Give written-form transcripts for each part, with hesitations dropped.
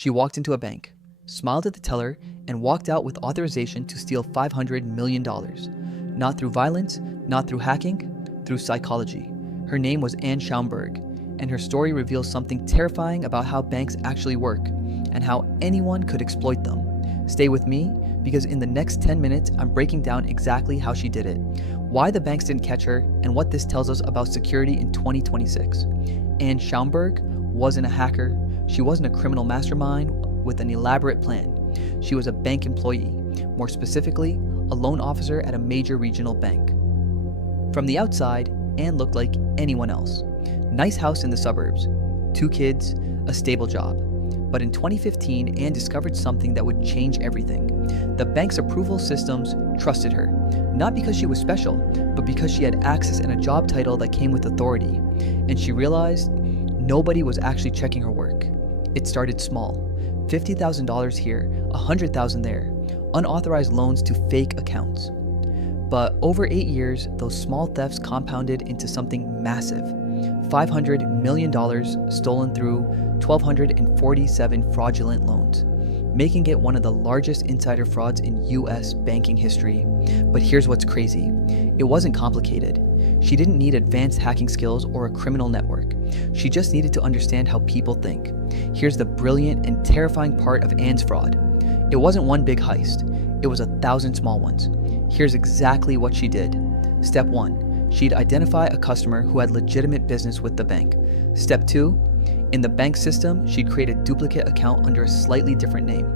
She walked into a bank, smiled at the teller, and walked out with authorization to steal $500 million. Not through violence, not through hacking, through psychology. Her name was Schaumburg, and her story reveals something terrifying about how banks actually work and how anyone could exploit them. Stay with me, because in the next 10 minutes, I'm breaking down exactly how she did it, why the banks didn't catch her, and what this tells us about security in 2026. Schaumburg wasn't a hacker. She wasn't a criminal mastermind with an elaborate plan. She was a bank employee, more specifically, a loan officer at a major regional bank. From the outside, Anne looked like anyone else. Nice house in the suburbs, 2 kids, a stable job. But in 2015, Anne discovered something that would change everything. The bank's approval systems trusted her, not because she was special, but because she had access and a job title that came with authority. And she realized nobody was actually checking her work. It started small. $50,000 here, $100,000 there, unauthorized loans to fake accounts. But over 8 years, those small thefts compounded into something massive. $500 million stolen through 1,247 fraudulent loans, making it one of the largest insider frauds in US banking history. But here's what's crazy. It wasn't complicated. She didn't need advanced hacking skills or a criminal network. She just needed to understand how people think. Here's the brilliant and terrifying part of Anne's fraud. It wasn't one big heist. It was 1,000 small ones. Here's exactly what she did. Step 1, she'd identify a customer who had legitimate business with the bank. Step 2, in the bank system, she'd create a duplicate account under a slightly different name.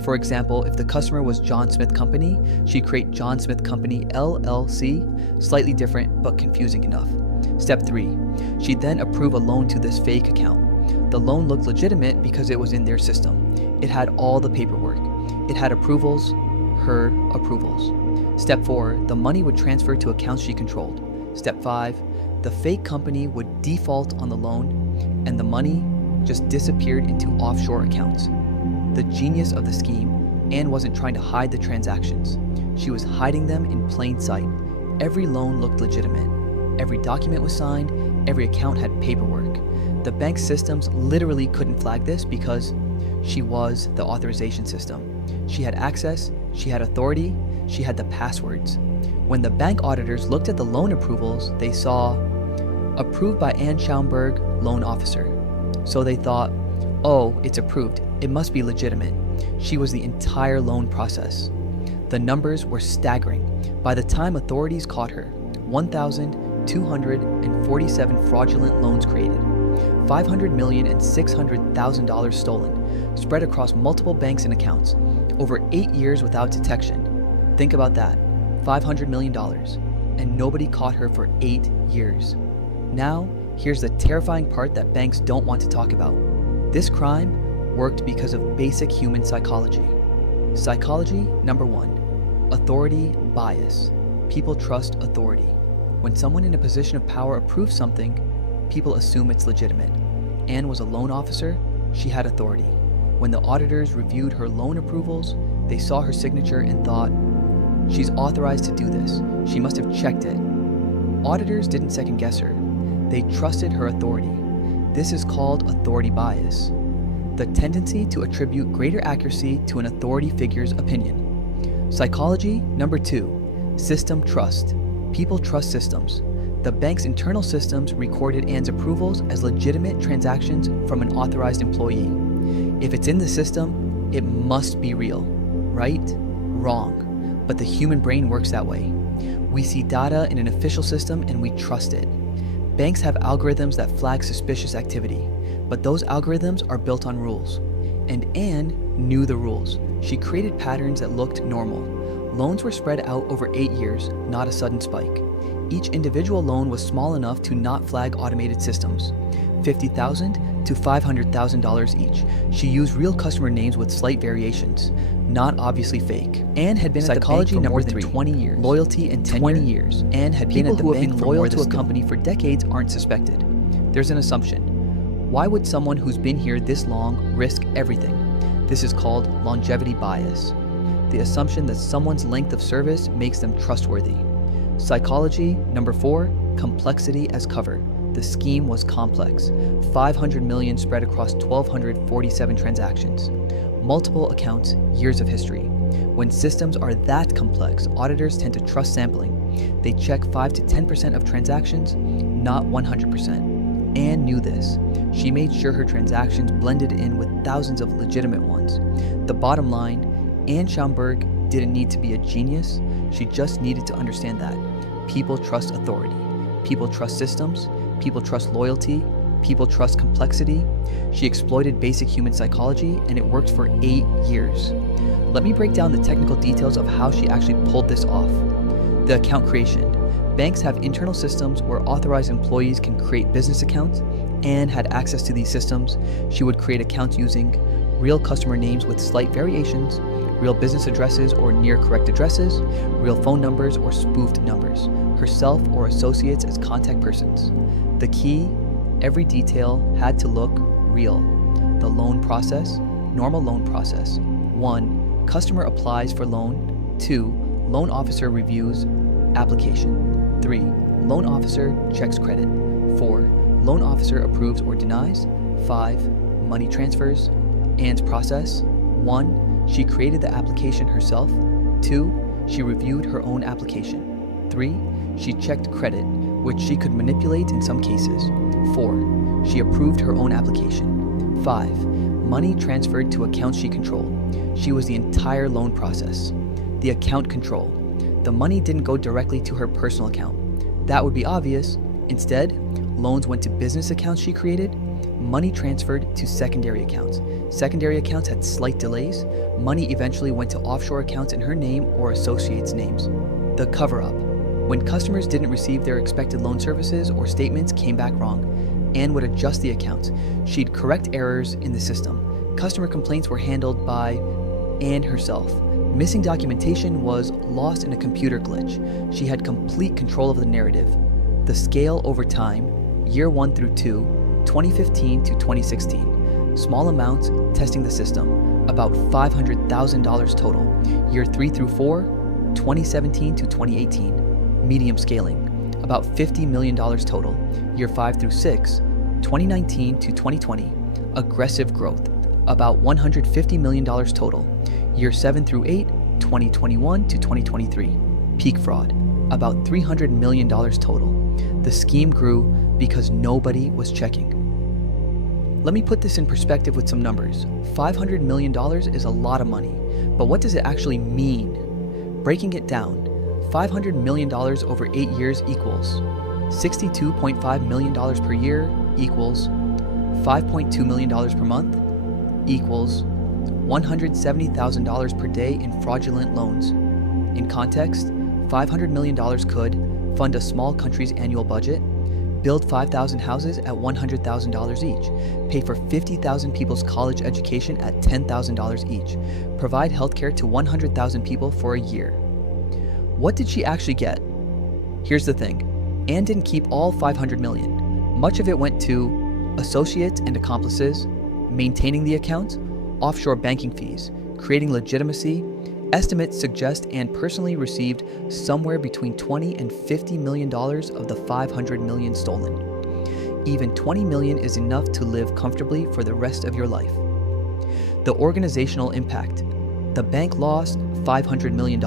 For example, if the customer was John Smith Company, she'd create John Smith Company LLC, slightly different but confusing enough. Step 3, she'd then approve a loan to this fake account. The loan looked legitimate because it was in their system. It had all the paperwork. It had approvals, her approvals. Step 4, the money would transfer to accounts she controlled. Step 5, the fake company would default on the loan and the money just disappeared into offshore accounts. The genius of the scheme, Anne wasn't trying to hide the transactions. She was hiding them in plain sight. Every loan looked legitimate. Every document was signed. Every account had paperwork. The bank's systems literally couldn't flag this because she was the authorization system. She had access, she had authority, she had the passwords. When the bank auditors looked at the loan approvals, they saw approved by Anne Schaumburg, loan officer. So they thought, oh, it's approved. It must be legitimate. She was the entire loan process. The numbers were staggering. By the time authorities caught her, 1,247 fraudulent loans created, $500 million and $600,000 stolen, spread across multiple banks and accounts, over 8 years without detection. Think about that, $500 million, and nobody caught her for 8 years. Now, here's the terrifying part that banks don't want to talk about. This crime worked because of basic human psychology. Psychology number 1, authority bias. People trust authority. When someone in a position of power approves something, people assume it's legitimate. Anne was a loan officer, she had authority. When the auditors reviewed her loan approvals, they saw her signature and thought, she's authorized to do this. She must have checked it. Auditors didn't second guess her. They trusted her authority. This is called authority bias, the tendency to attribute greater accuracy to an authority figure's opinion. Psychology number 2, system trust. People trust systems. The bank's internal systems recorded Anne's approvals as legitimate transactions from an authorized employee. If it's in the system, it must be real. Right? Wrong. But the human brain works that way. We see data in an official system and we trust it. Banks have algorithms that flag suspicious activity, but those algorithms are built on rules. And Anne knew the rules. She created patterns that looked normal. Loans were spread out over 8 years, not a sudden spike. Each individual loan was small enough to not flag automated systems. $50,000 to $500,000 each. She used real customer names with slight variations, not obviously fake. Anne had been psychology at the bank for more than 20 years. Loyalty and tenure. 20 years. Anne had been at the bank for loyal to a company for decades aren't suspected. There's an assumption. Why would someone who's been here this long risk everything? This is called longevity bias. The assumption that someone's length of service makes them trustworthy. Psychology number 4, complexity as cover. The scheme was complex. 500 million spread across 1,247 transactions. Multiple accounts, years of history. When systems are that complex, auditors tend to trust sampling. They check 5 to 10% of transactions, not 100%. Anne knew this. She made sure her transactions blended in with thousands of legitimate ones. The bottom line, Anne Schaumburg didn't need to be a genius. She just needed to understand that people trust authority. People trust systems. People trust loyalty. People trust complexity. She exploited basic human psychology, and it worked for 8 years. Let me break down the technical details of how she actually pulled this off. The account creation. Banks have internal systems where authorized employees can create business accounts. Anne had access to these systems. She would create accounts using real customer names with slight variations, real business addresses or near correct addresses, real phone numbers or spoofed numbers, herself or associates as contact persons. The key, every detail had to look real. The loan process, normal loan process. 1. Customer applies for loan. 2. Loan officer reviews application. 3. Loan officer checks credit. 4. Loan officer approves or denies. 5. Money transfers. Anne's process. 1. She created the application herself. 2. She reviewed her own application. 3. She checked credit, which she could manipulate in some cases. 4. She approved her own application. 5. Money transferred to accounts she controlled. She was the entire loan process. The account control. The money didn't go directly to her personal account. That would be obvious. Instead, loans went to business accounts she created. Money transferred to secondary accounts. Secondary accounts had slight delays. Money eventually went to offshore accounts in her name or associates' names. The cover-up. When customers didn't receive their expected loan services or statements came back wrong, Anne would adjust the accounts. She'd correct errors in the system. Customer complaints were handled by Anne herself. Missing documentation was lost in a computer glitch. She had complete control of the narrative. The scale over time, year 1 through 2, 2015 to 2016. Small amounts, testing the system, about $500,000 total. Year 3 through 4, 2017 to 2018. Medium scaling, about $50 million total. Year 5 through 6, 2019 to 2020. Aggressive growth, about $150 million total. Year 7 through 8, 2021 to 2023. Peak fraud, about $300 million total. The scheme grew because nobody was checking. Let me put this in perspective with some numbers. $500 million is a lot of money, but what does it actually mean? Breaking it down, $500 million over 8 years equals $62.5 million per year equals $5.2 million per month equals $170,000 per day in fraudulent loans. In context, $500 million could fund a small country's annual budget, build 5,000 houses at $100,000 each, pay for 50,000 people's college education at $10,000 each, provide healthcare to 100,000 people for a year. What did she actually get? Here's the thing. Anne didn't keep all $500 million. Much of it went to associates and accomplices, maintaining the accounts, offshore banking fees, creating legitimacy. Estimates suggest Anne personally received somewhere between $20 and $50 million of the $500 million stolen. Even $20 million is enough to live comfortably for the rest of your life. The organizational impact. The bank lost $500 million.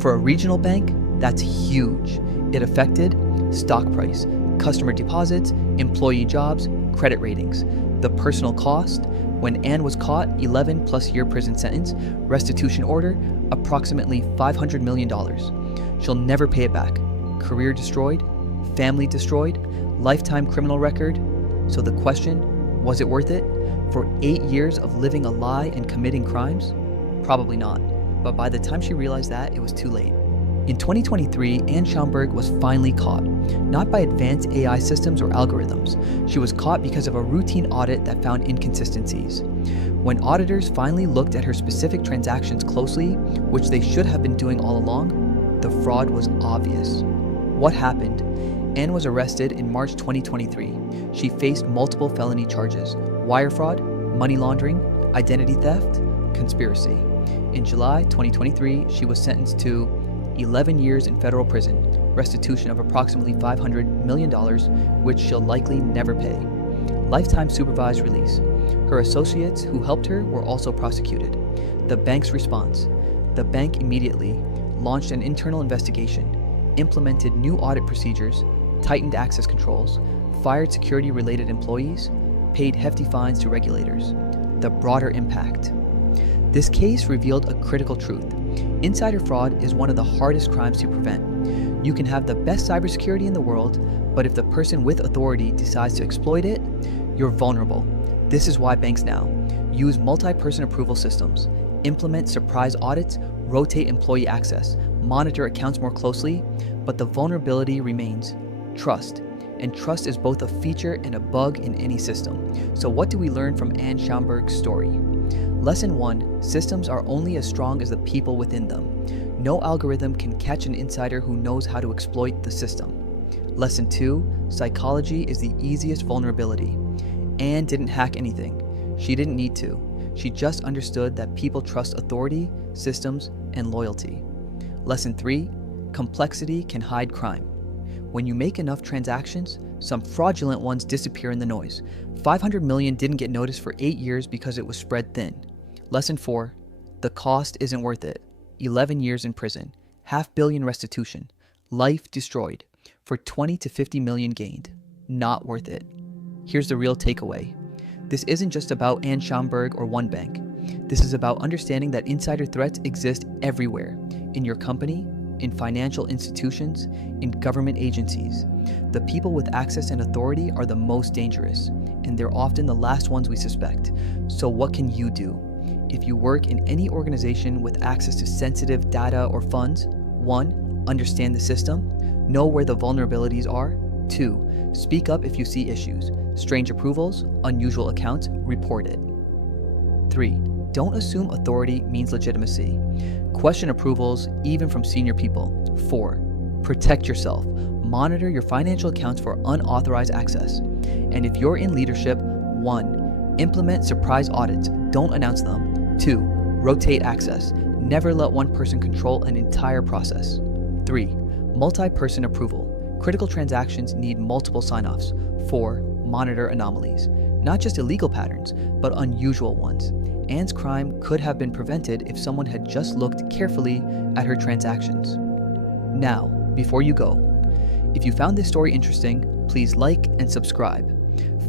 For a regional bank, that's huge. It affected stock price, customer deposits, employee jobs, credit ratings. The personal cost. When Anne was caught, 11+ year prison sentence, restitution order, approximately $500 million. She'll never pay it back. Career destroyed, family destroyed, lifetime criminal record. So the question, was it worth it? For 8 years of living a lie and committing crimes? Probably not. But by the time she realized that, it was too late. In 2023, Anne Schaumburg was finally caught, not by advanced AI systems or algorithms. She was caught because of a routine audit that found inconsistencies. When auditors finally looked at her specific transactions closely, which they should have been doing all along, the fraud was obvious. What happened? Anne was arrested in March 2023. She faced multiple felony charges: wire fraud, money laundering, identity theft, conspiracy. In July 2023, she was sentenced to 11 years in federal prison, restitution of approximately $500 million, which she'll likely never pay. Lifetime supervised release. Her associates who helped her were also prosecuted. The bank's response. The bank immediately launched an internal investigation, implemented new audit procedures, tightened access controls, fired security-related employees, paid hefty fines to regulators. The broader impact. This case revealed a critical truth. Insider fraud is one of the hardest crimes to prevent. You can have the best cybersecurity in the world, but if the person with authority decides to exploit it, you're vulnerable. This is why banks now use multi-person approval systems, implement surprise audits, rotate employee access, monitor accounts more closely, but the vulnerability remains: trust. And trust is both a feature and a bug in any system. So what do we learn from Anne Schaumburg's story? Lesson 1, systems are only as strong as the people within them. No algorithm can catch an insider who knows how to exploit the system. Lesson 2, psychology is the easiest vulnerability. Anne didn't hack anything. She didn't need to. She just understood that people trust authority, systems, and loyalty. Lesson 3, complexity can hide crime. When you make enough transactions, some fraudulent ones disappear in the noise. 500 million didn't get noticed for 8 years because it was spread thin. Lesson 4, the cost isn't worth it. 11 years in prison, $500 million restitution, life destroyed, for 20 to 50 million gained. Not worth it. Here's the real takeaway. This isn't just about Anne Schaumburg or one bank. This is about understanding that insider threats exist everywhere, in your company, in financial institutions, in government agencies. The people with access and authority are the most dangerous, and they're often the last ones we suspect. So what can you do? If you work in any organization with access to sensitive data or funds, 1, understand the system, know where the vulnerabilities are. 2, speak up if you see issues, strange approvals, unusual accounts, report it. 3, don't assume authority means legitimacy. Question approvals, even from senior people. 4, protect yourself. Monitor your financial accounts for unauthorized access. And if you're in leadership, 1, implement surprise audits. Don't announce them. 2, rotate access. Never let one person control an entire process. 3, multi-person approval. Critical transactions need multiple sign-offs. 4, monitor anomalies. Not just illegal patterns, but unusual ones. Anne's crime could have been prevented if someone had just looked carefully at her transactions. Now, before you go, if you found this story interesting, please like and subscribe.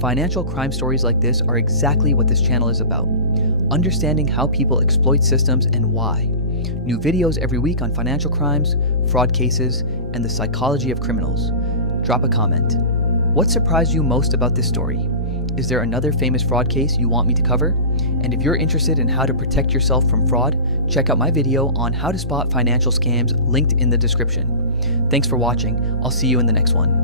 Financial crime stories like this are exactly what this channel is about. Understanding how people exploit systems and why. New videos every week on financial crimes, fraud cases, and the psychology of criminals. Drop a comment. What surprised you most about this story? Is there another famous fraud case you want me to cover? And if you're interested in how to protect yourself from fraud, check out my video on how to spot financial scams linked in the description. Thanks for watching. I'll see you in the next one.